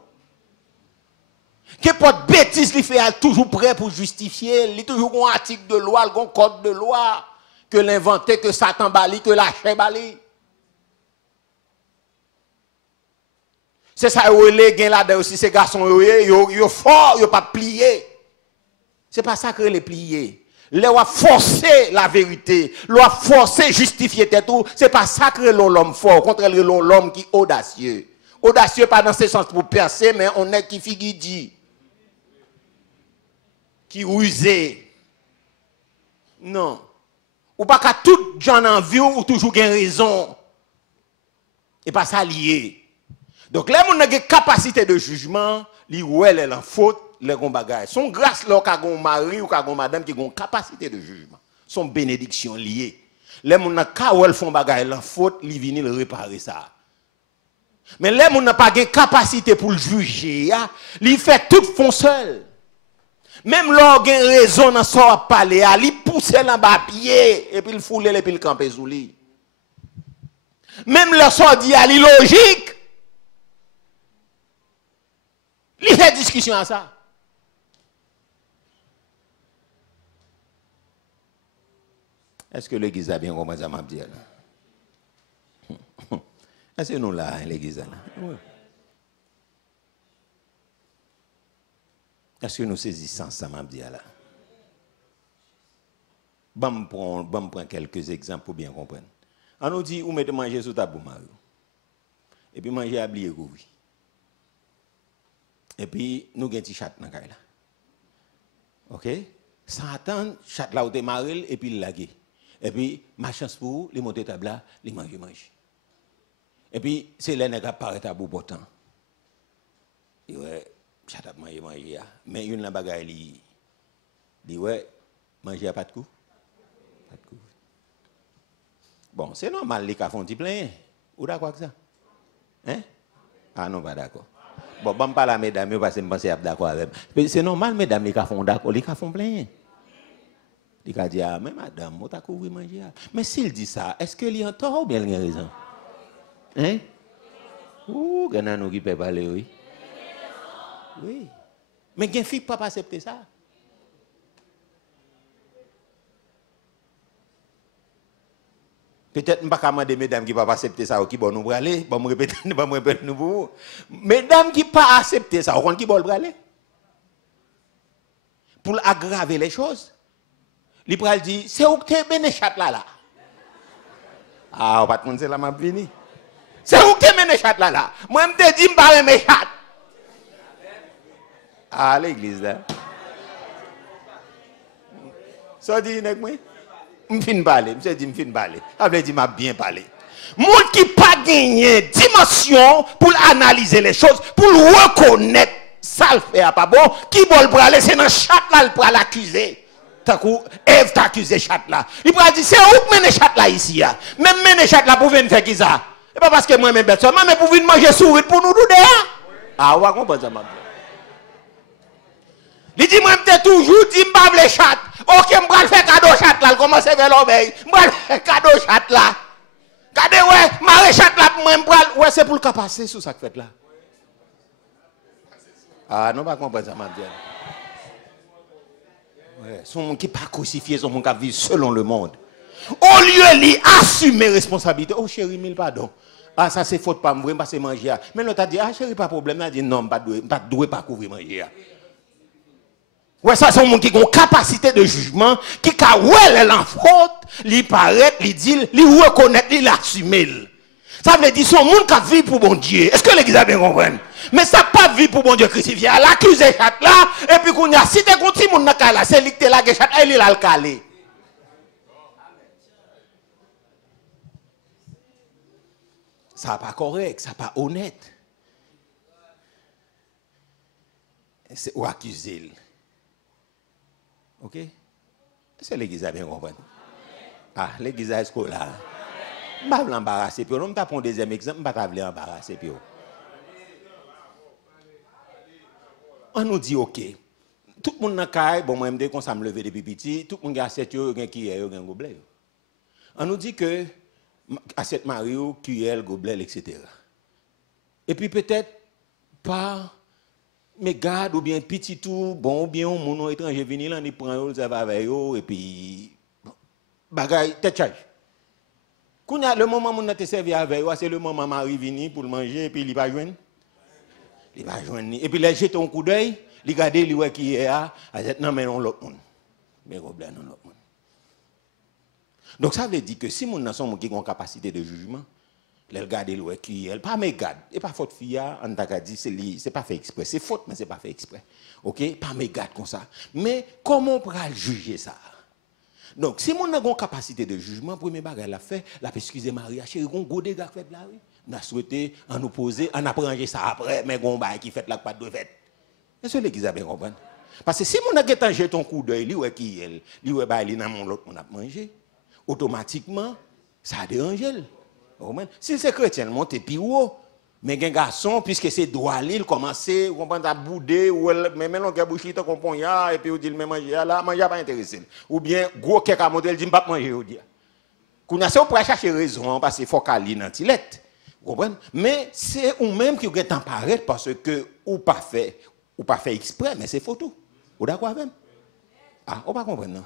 Qu'importe bêtise il fait toujours prêt pour justifier, il toujours un article de loi, un code de loi que l'inventé que Satan bali que lâché bali. C'est ça les gain là aussi ces garçons yo fort, yo pas plié. C'est pas ça que les plier. Les a forcer la vérité, leur forcer justifier tout, c'est pas ça que l'homme fort, au contraire l'homme qui audacieux. Audacieux pas dans ce sens pour percer mais on est qui figidi. Qui rusé. Non. Ou pas qu'à tout gens en vie ou toujours gain raison. Et pas ça lié. Donc là on a une capacité de jugement, li ouais elle en faute. Les bagages. Son grâce là qu'a gon mari ou qu'a gon madame qui ont capacité de jugement. Son bénédiction liée. Les moun nan ka ou elle font bagages la faute, li vini le réparer ça. Mais les moun n'a pas de capacité pour le juger, li fait tout font seul. Même l'or gen raison dans ça parler, li pousser en bas pied et puis il foule et puis il camper sous lui. Même le sort dit li logique. Li fait discussion à ça. Est-ce que l'église a bien compris ça, m'a dit là? Est-ce que nous là, l'église là? Oui. Est-ce que nous saisissons ça, m'a dit là? Bon, prendre quelques exemples pour bien comprendre. On nous dit, où mettez manger sous ta boum, et puis manger à blier oui. Et puis nous avons un petit chat dans la là. OK? Sans attendre, chat là où tu maril et puis il lagué. Et puis, ma chance pour vous, les monter table là, les manger. Et puis, c'est les nègres qui apparaissent à bout de temps. Et ouais, chat à manger. Mais une la bagaille, il dit ouais, manger à pas de coup. Pas de coup. Bon, c'est normal, les cas font du plein. Ou d'accord avec ça? Hein? Ah non, pas d'accord. Bon, je ne parle pas mesdames, parce que je pense d'accord avec eux. C'est normal, mesdames, les cas font d'accord, les cas font plein. Il a dit, ah, mais madame, on t'a couvert manger. Mais s'il dit ça, est-ce qu'il y a un tort ou bien il y a raison? Hein? Ouh, il y a qui peut parler, oui. Oui. Mais il y a une fille qui ne peut pas accepter ça. Peut-être que je ne peux pas demander mesdames qui ne peuvent pas accepter ça ou qui vont nous braler. Je vais répéter nous pour mesdames qui ne peuvent pas accepter ça, ou qui vont le braler? Pour aggraver les choses. L'Ibral dit, c'est où que tu es mené chat là? Ah, pas de monde, c'est là, m'a venu. C'est où que tu es mené chat là? Moi, je te dis, je ne mes chat. Ah, l'église là. Ça dit, je ne finis pas parler. Je dis, je ne finis pas parler. Je dit, je bien parlé. Moun qui pas gagné dimension pour analyser les choses, pour reconnaître ça le fait pas bon, qui va le braler, c'est dans chat là, le bral l'accuser. Ève t'a accusé chat là. Il va dire c'est où que mène chat là ici là. Même mène chat là pour venir faire qui ça. Et pas parce que moi même bête mais pour venir manger souris pour nous douder. Ah, on va comprendre ça maman. Il dit moi m'te toujours dit m'pa vle chat. OK, m'bral faire cadeau chat là, commence vers l'oreille. M'bral faire cadeau chat là. Regardez ouais, maré chat là pour moi m'bral ouais c'est pour le cas passer sous ça fait là. Ah, non, pas comprendre ça, m'a dit. Ouais, son monde qui n'est pas crucifié, son monde qui vit selon le monde. Au lieu d'assumer responsabilité, oh chérie, mille pardon. Ah, ça c'est faute pas, moi, pas manger. Mais l'autre a dit, ah chérie, pas de problème. Il a dit, non, pas doué, pas couvrir manger. Ouais, ça c'est un monde qui a une capacité de jugement, qui a ouais l'enfaute, il paraît, il dit, il reconnaît, il assume. Ça veut dire son monde qui vit pour bon Dieu. Est-ce que l'église a bien compris? Mais ça pas vit pour bon Dieu crucifié. Elle accuse chat là et puis qu'on a si tu continue mon nak là, c'est lui qui là chat elle il a le calé. Ça pas correct, ça pas honnête. C'est ou accuser. OK? Est-ce que l'église a bien compris? Ah, l'église a est-ce là? Je ne vais pas l'embarrasser. Je ne vais pas prendre un deuxième exemple, je ne vais pas l'embarrasser. On nous dit, OK, tout le monde dans le cas, bon, moi, je me lever depuis petit, tout le monde a assiette, qui est, un gobelet. On nous dit que assiette Mario, cuillère, gobelet, etc. Et puis peut-être pas, mais garde ou bien petit tout, bon, ou bien mon étranger venu là, il prend eux, ça va avec eux, et puis, bagaille, tête charge. Quand le moment où on a servi avec eux, c'est le moment où Marie vient pour le manger, et puis il va joindre. Il va joindre. Et puis il jette un coup d'œil, il regarde, il voit qui est là, il dit non, mais non, l'autre monde. Mais gobelet, non, l'autre monde. Donc ça veut dire que si mon sont qui ont une capacité de jugement, les regarder le qui elle pas mégarde et pas faute fille on t'a dit c'est pas fait exprès, c'est faute mais c'est pas fait exprès. OK, pas mégarde comme ça. Mais comment on pourra juger ça? Donc si mon a une capacité de jugement, premier bagage la fait, la excusez Maria, chérie, gon gros dégâts fait là oui. On a souhaité en nous poser, en apprendre ça après mais gon bail qui fait là pas de fait. Est-ce que l'église a bien compris? Parce que si mon a jeté ton coup d'œil, lui ouais qui elle, lui ouais bail li dans mon l'autre on a mangé. Automatiquement, ça dérange. Si c'est chrétien, monte plus haut. Mais un garçon, puisque c'est droit, il commence à bouder, mais maintenant, il a bouché, il comprend, et puis il dit, mais manger, là, manger pas intéressé. Ou bien, gros quelqu'un monte, il dit, pas manger, il dit. Quand on peut chercher raison, parce qu'il faut qu'elle ait une antilette. Mais c'est ou-même qui est emparé parce que, ou pas fait exprès, mais c'est photo. Vous d'accord avec? Ah, on va comprendre, non?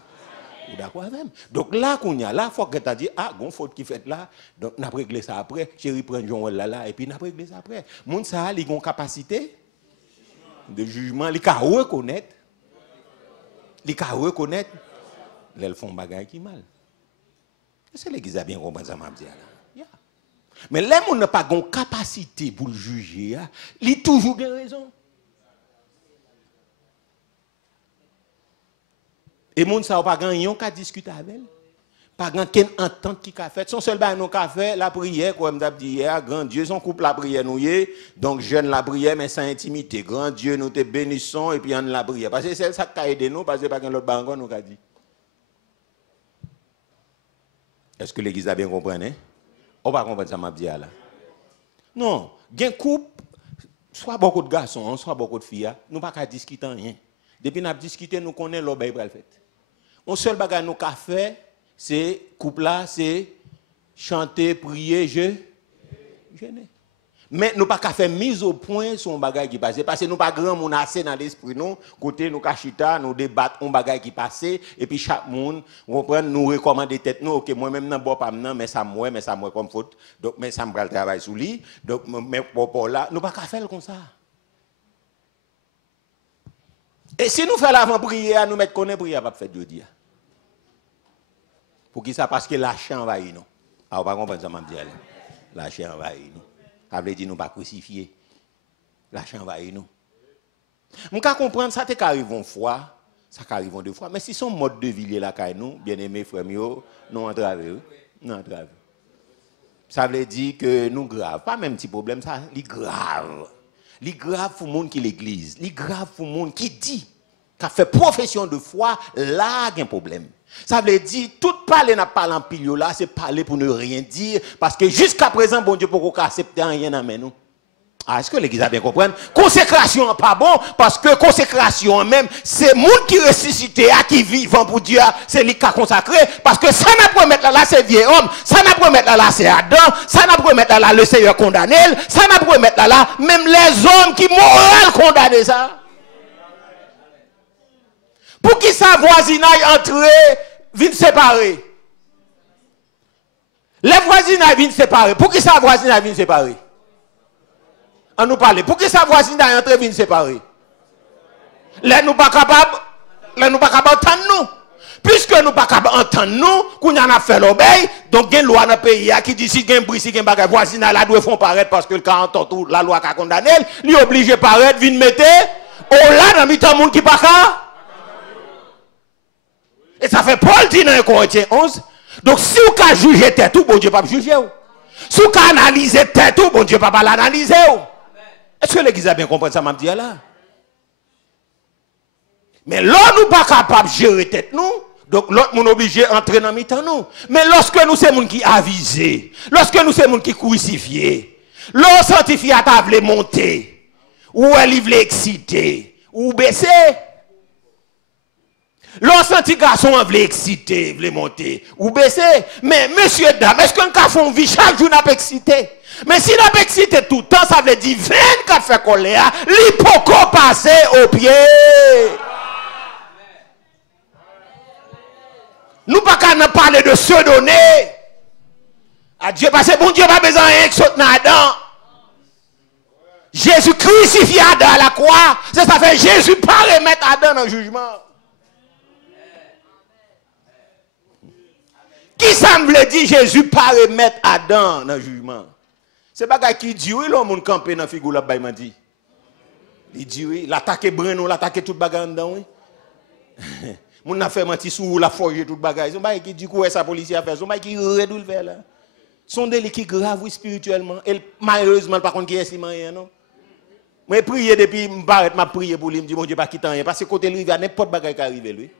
D'accord avec. Donc là qu'on y a là faut que tu as dit ah gon faute qui fait là donc n'a régler ça après chéri prend Jean là et puis n'a régler ça après monde ça il a une capacité de jugement il ka reconnaître les font bagaille qui mal c'est l'église a bien compris ça m'a dit là mais les monde n'a pas une capacité pour le juger il toujours bien raison. Et moun sa pas gagnon qu'à discuter avec elle. Pas gagnon entente qui a fait. Son seul bail nous qu'a fait la prière comme d'hab dit hier, grand Dieu son couple la prière nous y donc jeune la prière mais sans intimité. Grand Dieu nous te bénissons et puis on la prière parce que c'est ça qui a aidé nous parce que pas l'autre bail nous a dit. Est-ce que l'église a bien compris hein? On va comprendre ça m'a dit là. Non, gain couple soit beaucoup de garçons, soit beaucoup de filles, nous pas qu'à discuter rien. Depuis nous discuter nous connaît l'obéi pour le fait. On seul bagage nous qu'a fait, c'est couple là, c'est chanter, prier, jeûner. Mais nous pas qu'à faire mise au point son bagage qui passe parce que nous pas grand monde assez dans l'esprit nous, côté nous cachita, nous débattre on bagage qui passe et puis chaque monde comprend nous recommander tête nous OK moi même nan bon pas nan mais ça moi comme faute. Donc mais ça me va le travail sous lui. Donc mais pour là, nous pas qu'à faire comme ça. Et si nous faisons l'avant-prière, nous mettons qu'on est prière pas faire jeudi. Pour qui ça? Parce que l'achat envahit nous. Ah, on va comprendre ça, m'a dit. L'achat envahit nous. Ça veut dire nous pas crucifier. L'achat envahit nous. On peut comprendre ça, c'est qu'arrive une fois, ça arrive deux fois. Mais si son mode de vie là, nous, bien aimés frères, nous entravons. Nous entravons. Ça veut dire que nous grave. Pas même petit problème, ça, c'est grave. C'est grave pour le monde qui l'église. C'est grave pour le monde qui dit, qui a fait profession de foi, là, il y a un problème. Ça veut dire, tout parler n'a pas l'empile là, c'est parler pour ne rien dire, parce que jusqu'à présent, bon Dieu, pourquoi accepter rien dans nous? Ah, est-ce que l'église a bien compris? Consécration pas bon, parce que consécration même, c'est le monde qui ressuscité, qui vivant pour Dieu, c'est lui qui a consacré, parce que ça n'a pas mettre là, c'est vieux homme, ça n'a pas mettre là, c'est Adam, ça n'a pas mettre là, le Seigneur condamné, ça n'a pas mettre là, même les hommes qui moral condamné ça. Pour qui ça voisinage entrer, viennent séparer. Les voisinages viennent séparer. Pour qui ça voisinage viennent séparer? On nous parle. Pour qui ça voisinage entrer, viennent séparer? Là, nous pas capables d'entendre nous. Puisque nous pas capables d'entendre nous, qu'on y en a fait l'obéi, donc il y a une loi dans le pays qui dit si il y a un bruit, si il y a un bagage voisinage, là, doit faire paraître parce que le 40 ans, la loi qui a condamné, il est obligé de paraître, vient mettre, oh là, dans le temps, monde qui pas qu'à. Et ça fait Paul dit dans 1 Corinthiens 11. Donc si vous avez jugé tête tout, bon Dieu pas juger. Si vous avez analysé tête tout, bon Dieu pas l'analyser. Est-ce que l'église a bien compris ça m'a dit là? Mais là nous pas capable de gérer tête nous, donc l'autre monde obligé d'entrer dans mi-temps nous. Mais lorsque nous c'est monde qui avisé, lorsque nous c'est monde qui crucifié, l'on sanctifié à table monter, ou elle veut exciter, ou baisser. L'on senti garçon veut exciter, veut monter, ou baisser. Mais monsieur, dame, est-ce qu'un garçon vit chaque jour n'a pas excité? Mais si n'a pas excité tout le temps, ça veut dire 24 fait colère, l'hypoco passer au pied. Nous pas qu'à nous parler de se donner. À Dieu, parce que bon Dieu pas besoin d'un saute Adam. Jésus crucifié Adam à la croix. C'est ça fait Jésus pas remettre Adam dans le jugement. Qui semble dire Jésus pas remettre Adam dans le jugement? C'est pas qui dit oui, l'homme campé dans la figure là, il m'a dit. Il dit oui, l'attaquer Breno, l'attaquer toute bagarre dedans, oui. Mon a fait mentir sous la forge toute bagarre. Son bail qui dit quoi ça police a fait, son bail qui redou le faire là. Son délit qui grave oui, spirituellement et malheureusement par contre qui est rien non. Moi prier depuis m'arrête m'a prier pour lui, me dit mon Dieu pas quitter rien parce que côté lui il y a n'importe bagarre qui arrive lui.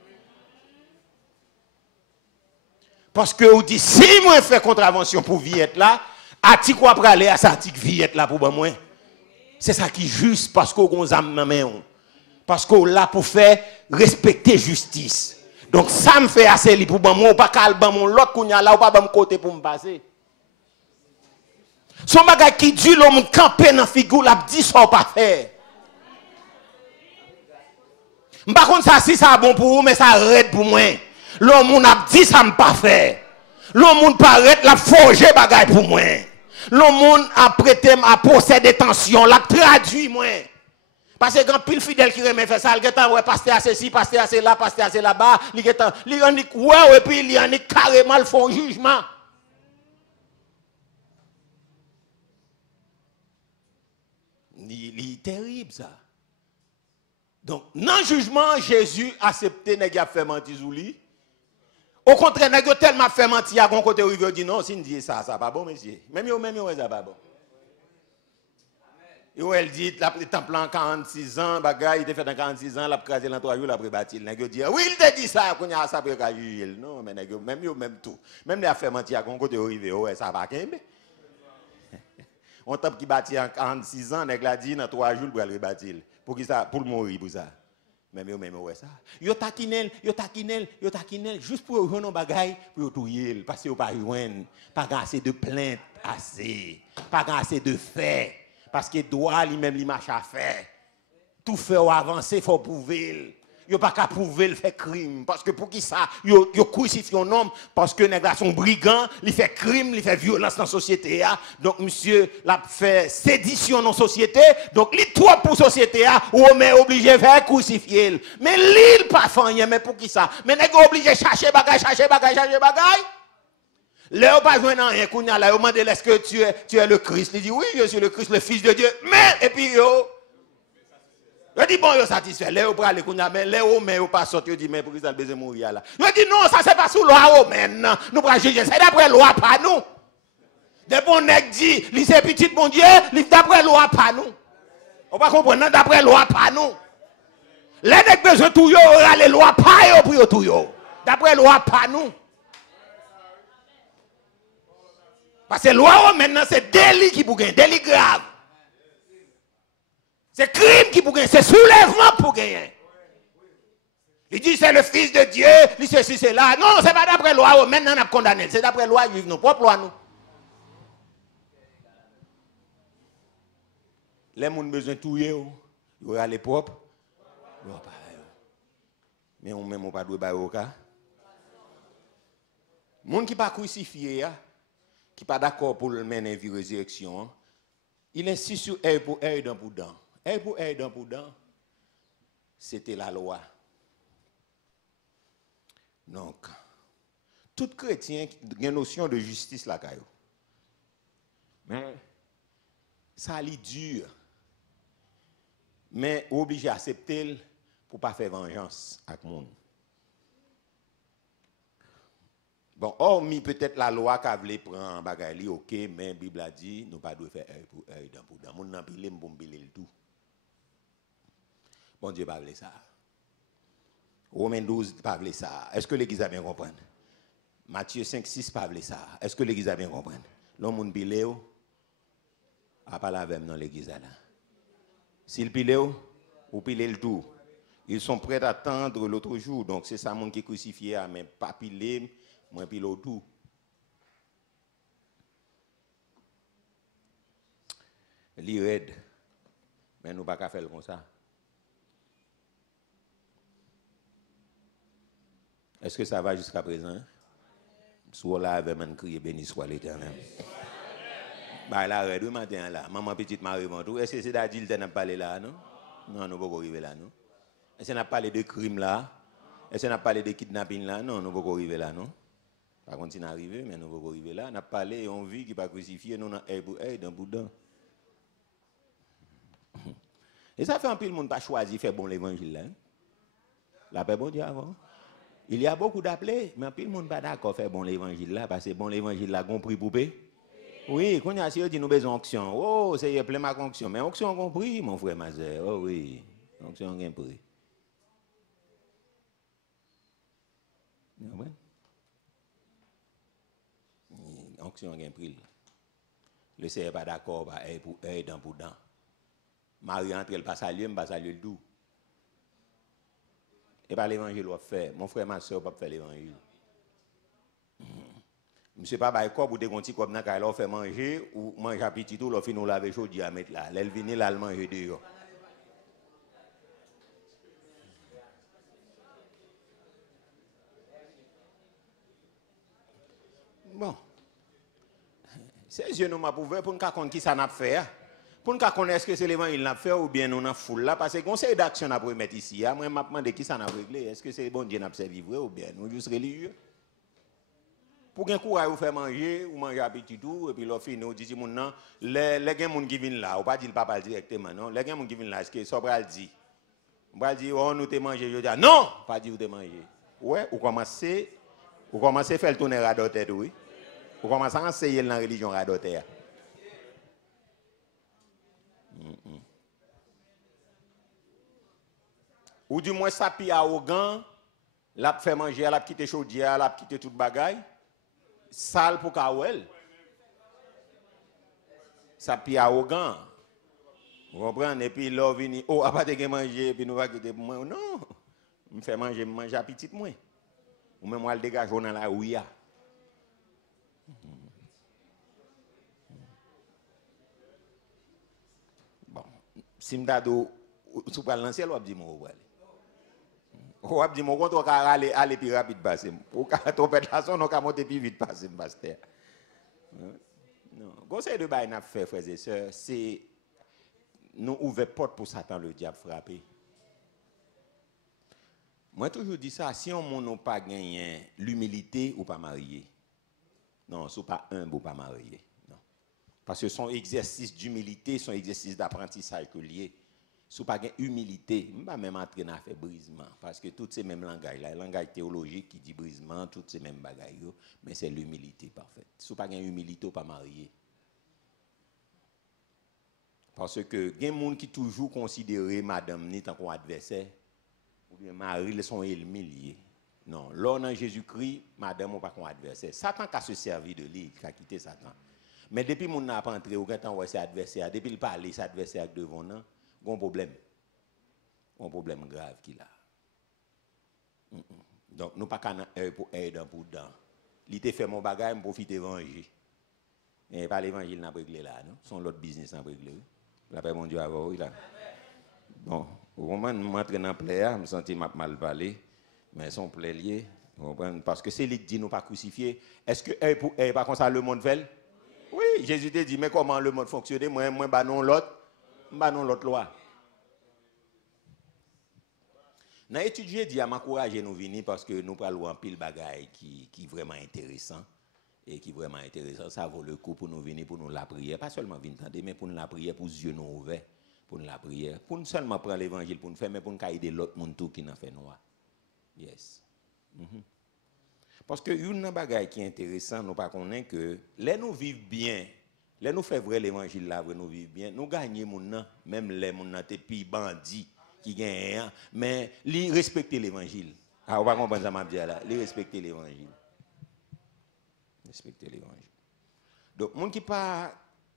Parce que vous dites, si moi fais contravention pour Viette là, à-t-il quoi pour aller à ça, à Viette là pour moi? C'est ça qui est juste parce qu'on a une main. Parce qu'on là pour faire respecter justice. Donc ça me fait assez libre pour moi, pas qu'à l'autre qu'on y a là, ou pas me côté pour me passer. Son bagage qui dit l'homme camper dans la figure, la dit ça pas faire. Par contre, ça, si ça bon pour vous, mais ça arrête pour moi. L'homme a dit ça ne pas faire. L'homme paraît la forger bagaille pour moi. L'homme a prêté à posséder tension, l'a traduit moi. Parce que quand pile fidèle qui remet fait ça, il est ouais pasteur à ceci, pasteur à cela, pasteur à cela là-bas, il est ouais et puis il y a carrément le fond jugement. Il est terrible ça. Donc dans le jugement, Jésus a accepté nèg a fait mentir sous lui. Au contraire, nèg tellement fait mentir à côté rivière dit non, si on dit ça pas bon monsieur. Même yo ça pas bon. Et elle dit le temple en 46 ans, bagaille, il était fait dans 46 ans, l'a crasé dans 3 jours, l'a bâti. Nèg dit oui, il te dit ça qu'on a ça pour juger. Non, mais nèg même tout. Même les affaires mentir à côté rivière, ouais, ça va kembe. On temple qui bâti en 46 ans, nèg l'a dit dans 3 jours pour le rebâtir. Pour qui ça pour mourir pour ça. Même ouais ça. Yo taquinel juste pour joindre bagaille pour touyer parce que pas joindre, pas assez de plaintes assez, pas assez de faits parce que droit lui-même il marche à faire. Tout fait ou avancer faut prouver. Yo pas qu'à prouver le fait crime parce que pour qui ça yo crucifie un homme parce que nèg la son brigand, il fait crime, il fait violence dans la société donc monsieur l'a fait sédition dans la société donc il trop pour société ou mais obligé faire crucifier mais l'il pas fait mais pour qui ça mais nèg obligé chercher bagage là pas joindre rien kounya là demande est-ce que tu es le Christ il dit oui je suis le Christ le fils de Dieu mais et puis yo je dis bon, yo satisfait. Léo pour aller kounya mais Léo mais yo pas sorti, yo dit mais pour ça le besoin mourir là. Je dis non, ça c'est pas sous loi romaine. Nous pas juger, c'est d'après loi pas nous. De bon nèg dit, li c'est petit bon Dieu, li d'après loi pas nous. On pas comprendre d'après loi pas nous. Les nèg besoin tout yo les lois pas yo pour yo tout yo. D'après loi pas nous. Parce que loi romaine c'est délit qui pour gain, délit grave. C'est crime qui pour gagner, c'est soulèvement pour gagner. Il dit c'est le fils de Dieu, il ceci, c'est là. Non, c'est pas d'après loi, maintenant on a condamné. C'est d'après loi juive, nos propres lois, nous. Les gens ont besoin de tout, ils vont aller propre. Mais on même pas de au cas. Les gens qui ne sont pas crucifiés, qui ne sont pas d'accord pour le mener une résurrection, il insiste sur œil pour œil, dent pour dent. Œil pour œil, dent pour dent, c'était la loi. Donc, tout chrétien a une notion de justice là, mais ça est dur. Mais obligé à accepter pour ne pas faire vengeance avec le monde. Bon, hormis peut-être la loi qui a voulu prendre en bagaille, ok, mais la Bible a dit, nous ne pouvons pas faire œil pour œil, dent pour dent. Nous n'avons pas pilé le tout. Bon Dieu pas voulu ça. Romains 12 pas voulu ça. Est-ce que l'Église a bien compris? Matthieu 5, 6 pas voulu ça. Est-ce que l'Église a bien compris? L'homme moun pilé a pas la même dans l'Église là. S'il pilé ou pilé le tout. Ils sont prêts à attendre l'autre jour. Donc c'est ça mon qui est crucifié, mais pas pilé. Moi, puis l'autre tout. L'irède. Mais nous ne pouvons pas faire comme ça. Est-ce que ça va jusqu'à présent? Soit là, avec man crier, béni soit l'Éternel. Bah là, le matin là, maman petite Marie Montou, est-ce que c'est d'Adil qui n'a pas parlé là, non? Non, nous ne pouvons pas arriver là, non? Est-ce qu'on a parlé de crime là? Est-ce qu'on a parlé de kidnapping là? Non, nous ne pouvons pas arriver là, non? Par contre, c'est arrivé, mais nous ne pouvons pas arriver là. On a parlé et on vit qui pas crucifié, nous, dans un pour un, dans bout d'un. Et ça fait un peu le monde pas choisi de faire bon l'évangile là. La paix, bon Dieu avant. Il y a beaucoup d'appelés, mais un peu le monde pas d'accord faire bon l'évangile là, parce que bon l'évangile là, compris poupée. Oui, quand on a dit nous besoin d'onction. Oh, c'est plein ma onction. Mais onction compris, mon frère Mazer. Oh oui, onction bien pris. Onction bien pris. Le Seigneur pas d'accord, bah, pour dent pour dent. Marie entre, elle passe à lui, passe à lui le doux. Et pas l'évangile on fait. Mon frère, ma soeur, pas faire l'évangile. Monsieur pas bail corps pour des conti comme ça, il fait manger ou manger à petit tout, il fait nous laver chaud à mettre là. Elle vient là, elle mange dehors. Bon. Ces yeux nous m'a prouvé pour nous connaître qui ça n'a fait. Pour nous connaître est-ce que c'est l'évangile n'a fait ou bien nous n'a foule là parce que conseil d'action n'a pour mettre ici. Moi m'a demandé qui ça n'a réglé. Est-ce que c'est bon Dieu n'a servi vrai ou bien nous juste religieux? Pour qu'un courage vous faire manger ou manger à petit tout et puis l'offre nous dit mon non les gens moun qui viennent là ou pas dire le papa directement non les gens moun qui viennent là est-ce que ça va dire on va dire oh nous te manger je dis non pas dire vous te manger ouais ou commencer à faire le tourner à d'autres oui ou commencer à enseigner la religion à d'autres ou du moins ça pi arrogant l'a fait manger l'a quitter chaudière l'a quitter toute bagaille sale pour Kawel. Ça pi arrogant. Vous comprenez? Et puis là, vini, oh, à pas de manger, puis nous va quitter pour moi. Non. Me fait manger à petit moins. Ou même moi le dégage dans la ouïa. Bon, si m'dado sous pas lancer, on va dire moi aller. On va dire moi quand on va aller plus rapide passer. Ou quand on pète la son, on va monter plus vite passer pasteur. Non, conseil de bail n'a fait frères et sœurs, c'est nous ouvrir porte pour Satan le diable frapper. Moi toujours dis ça, si on n'a pas gagné l'humilité ou pas marié. Non, c'est pas humble ou pas marié. Non. Parce que son exercice d'humilité, son exercice d'apprentissage que lié, si pas gain humilité, on va même entraîner à faire brisement parce que tous ces mêmes langages là, le langage théologique qui dit brisement, tous ces mêmes bagages, mais c'est l'humilité parfaite. Si pas gain humilité ou pas marié. Parce que il y a des gens qui toujours considèrent madame ni tant qu'on adversaire ou bien mari ils sont humiliés. Non, là dans Jésus-Christ, madame ou pas qu'on adversaire. Satan a se servir de lui, il a quitté Satan. Mais depuis mon n'a pas entré au temps où c'est adversaire, depuis il parle c'est adversaire devant nous, un problème. Un problème grave qu'il a. Donc, nous pas qu'à pour aider pour dedans. Il te fait mon bagage, je profite de venger. Et pas l'évangile n'a pas réglé là, non? Son l'autre business n'a pas réglé. La paix, mon Dieu, avant, là. Bon, au moment où je m'entre dans le plaie, je me sens mal parler, mais son plaie lié, parce que c'est lui qui dit nous pas crucifier. Est-ce que pour pas comme ça le monde fait? Oui, Jésus te dit, mais comment le monde fonctionne? Moi, non l'autre loi. Dans l'étude, j'ai dit à m'encourager nous venir parce que nous parlons en pile bagaille qui est vraiment intéressant. Et qui est vraiment intéressant. Ça vaut le coup pour nous venir, pour nous la prière. Pas seulement venir tenter, mais pour nous la prière, pour les yeux nous ouverts, pour nous la prière. Pour nous seulement prendre l'évangile pour nous faire, mais pour nous aider l'autre monde tout qui n'a fait noir. Yes. Parce que une bagaille qui est intéressant, nous pas connaître que les nous vivons bien, les nous fait vrai l'évangile là, nous vivons bien, nous gagnons mon même les mon t'es puis bandit qui gagne, mais li respecter l'évangile. Ah, on va comprendre ça m'a dit là, li respecter l'évangile. Respecter l'évangile. Donc monde qui pas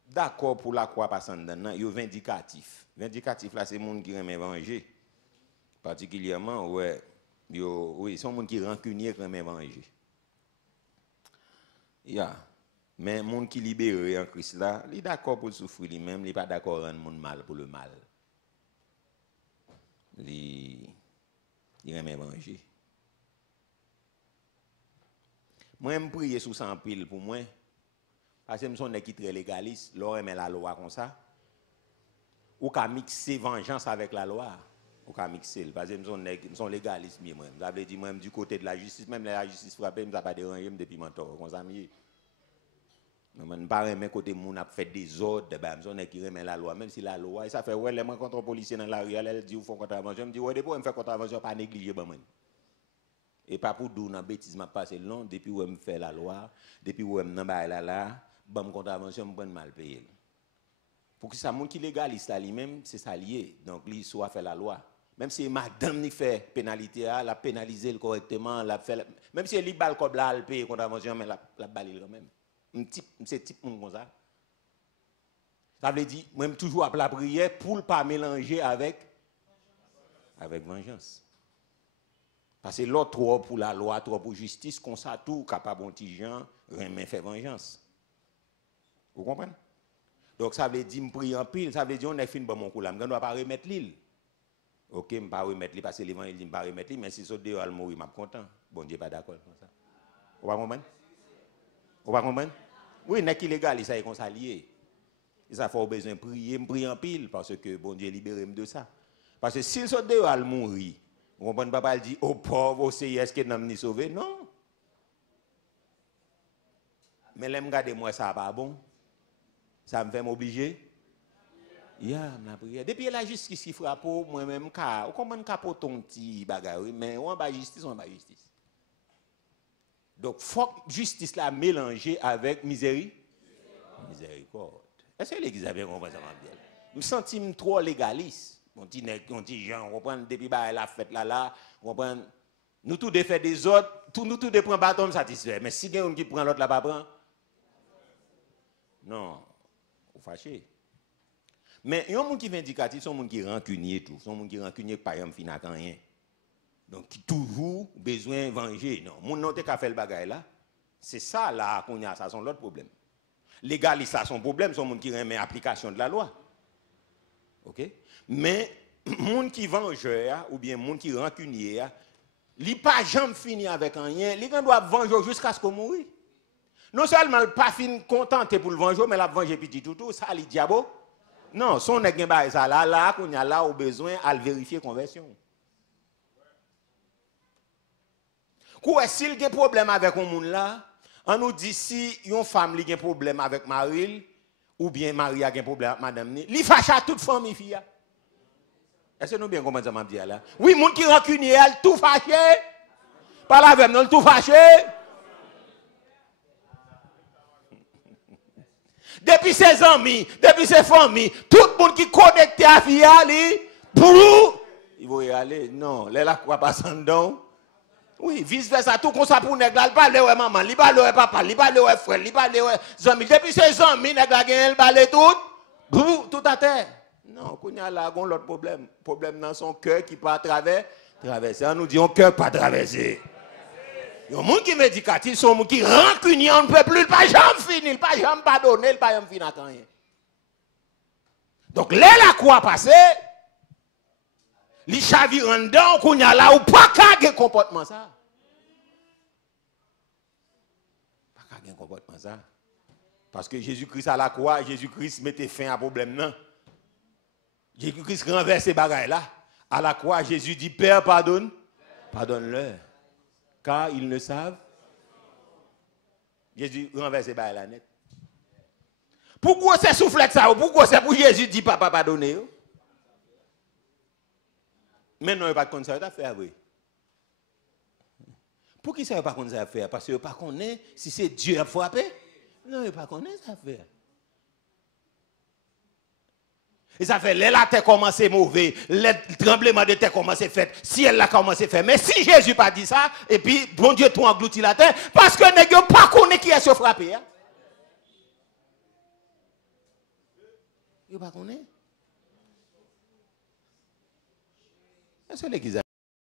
d'accord pour la croix passant dedans, yo vindicatif. Vindicatif là c'est monde qui aime l'évangile. Particulièrement ouais, yo oui, sont monde qui rancunier qui aime l'évangile. Mais monde qui libéré en Christ là, il est d'accord pour souffrir lui-même, il pas d'accord rendre monde mal pour le mal. Il aime l'évangile. Moi, je prie sous ça en pile pour moi. Parce que je suis qui très légaliste, l'on met la loi comme ça. Ou qu'à mixer vengeance avec la loi. Ou qu'à mixer. Parce que je suis légaliste. Ça veut dire moi, du côté de la justice, même la justice frappée, je ne pas dérangé depuis mon temps. Comme ça, je ne pas remettre côté moun a fait des ordres, je suis qui remet la loi. Même si la loi, ça fait, ouais, les gens contre policiers dans la rue, elle dit, ils font contravention. Je me dis, ouais, depuis, on fait contravention, pas négliger. Et pas pour d'où dans bêtise m'a passé long depuis où me fait la loi, depuis où me nan là, bam contravention me prendre mal payé. Pour que ça monde qui légaliste là lui-même, c'est ça lié. Donc lui soit fait la loi. Même si madame ni fait pénalité la pénaliser correctement, la fait même si li bal comme là, elle paye contravention mais la balle quand même. C'est type monde comme ça. Ça veut dire même toujours à la prière pour ne pas mélanger avec vengeance. Parce que l'autre trop pour la loi, trop pour justice, comme ça tout capable de petit gens, remet fait vengeance. Vous comprenez? Donc ça veut dire me prier en pile, ça veut dire on est fin bon mon coup là, on ne doit pas remettre l'île. OK, je ne pas remettre l'île parce que l'évangile dit pas remettre l'île, mais si ça doit al mourir, je suis content. Bon Dieu pas d'accord comme ça. Vous va comprendre? Vous va comprendre? Oui, n'est qui légal, ça est comme ça lié. Ça faut besoin de prier, me prier en pile parce que bon Dieu libère de ça. Parce que s'il se doit al mourir, vous comprenez, papa dit, oh pauvre, oh c'est est-ce que n'a pas sauvé? Non. Mais là, regardez moi ça pas bon. Ça me fait m'obliger. Ma prière. Depuis la justice qui frappe, moi-même, comment capote ton petit bagarre, mais on va justice, justice. Donc, il faut que justice la mélanger avec miséricorde. Est-ce que l'église a bien compris ça, bien? Je me sens trop légaliste. On dit gens, on prend depuis la fête là, on prend nous tous de faire des autres, nous tous de prendre bâton satisfait. Mais si quelqu'un qui prend l'autre là pas prend, non, vous fâchez. Mais il y a un monde qui est vindicatif, son monde qui est rancunier tout, son monde qui est rancunier par exemple fin à rien. Donc qui toujours besoin de venger. Non, mon non qu'à faire le bagaille là. C'est ça là qu'on a, ça sont l'autre problème. Légaliste ça son problème, son monde qui remet application de la loi. OK? Mais monde qui vengeur ou bien monde qui rancunier, il pas jamais fini avec rien, il doit venger jusqu'à ce qu'on mourir. Non seulement pas fin contenté pour le venger, mais la venger petit tout ça li diabo. Non, son nèg gen ça là qu'on a là au besoin à vérifier conversion. Quoi s'il y a problème avec un monde là, on nous dit si une femme li gen problème avec Maril ou bien Maria a un problème avec madame ni, li fâche à toute famille fille. Est-ce que nous bien comprenons ça m'a dit là? Oui, monde qui rancunier, tout fâché. Pas la même non tout fâché. Depuis ses amis, depuis ses familles, tout le monde qui est connecté à Fiali, pour il va y aller. Non, là, quoi pas sans don. Oui, vice-versa, tout comme ça pour nèg là, il parle de maman, il parle de papa, il parle de frère, il parle de amis. Depuis ses amis, nèg là, il parle tout à terre. Non, qu'on y a là, on l'autre problème. Problème dans son cœur qui pas traverser. On nous dit un cœur pas traversé. Il y a un monde qui est médicatif, son monde qui rancunier, on ne peut plus, il pas jamais finir, il pas jamais pardonner, il pas jamais finir à rien. Donc là la croix passée, les chavires en dedans, qu'on y a là ou pas qu'à comportement ça. Pas qu'à comportement ça. Parce que Jésus-Christ à la croix, Jésus-Christ mettait fin à problème non. Jésus-Christ renverse ces bagailles là. À la croix, Jésus dit Père pardonne, pardonne-leur. Car ils ne savent. Jésus renverse ces bagailles là net. Pourquoi c'est soufflette ça? Pourquoi c'est pour Jésus dit papa pardonner? Mais non, il n'y a pas de ça à faire. Oui. Pour qui ça n'a pas de ça à faire? Parce qu'il n'y a pas connaît si c'est Dieu à frapper. Non, il n'y a pas connaît ça à faire. Et ça fait, la terre commence mauvais, le tremblement de terre commence fait, si elle a commencé fait. Mais si Jésus pas dit ça, et puis bon Dieu tout englouti la terre, parce que n'est pas connaît qui est se frappé. Hein? Il pas connaît. Est-ce que l'église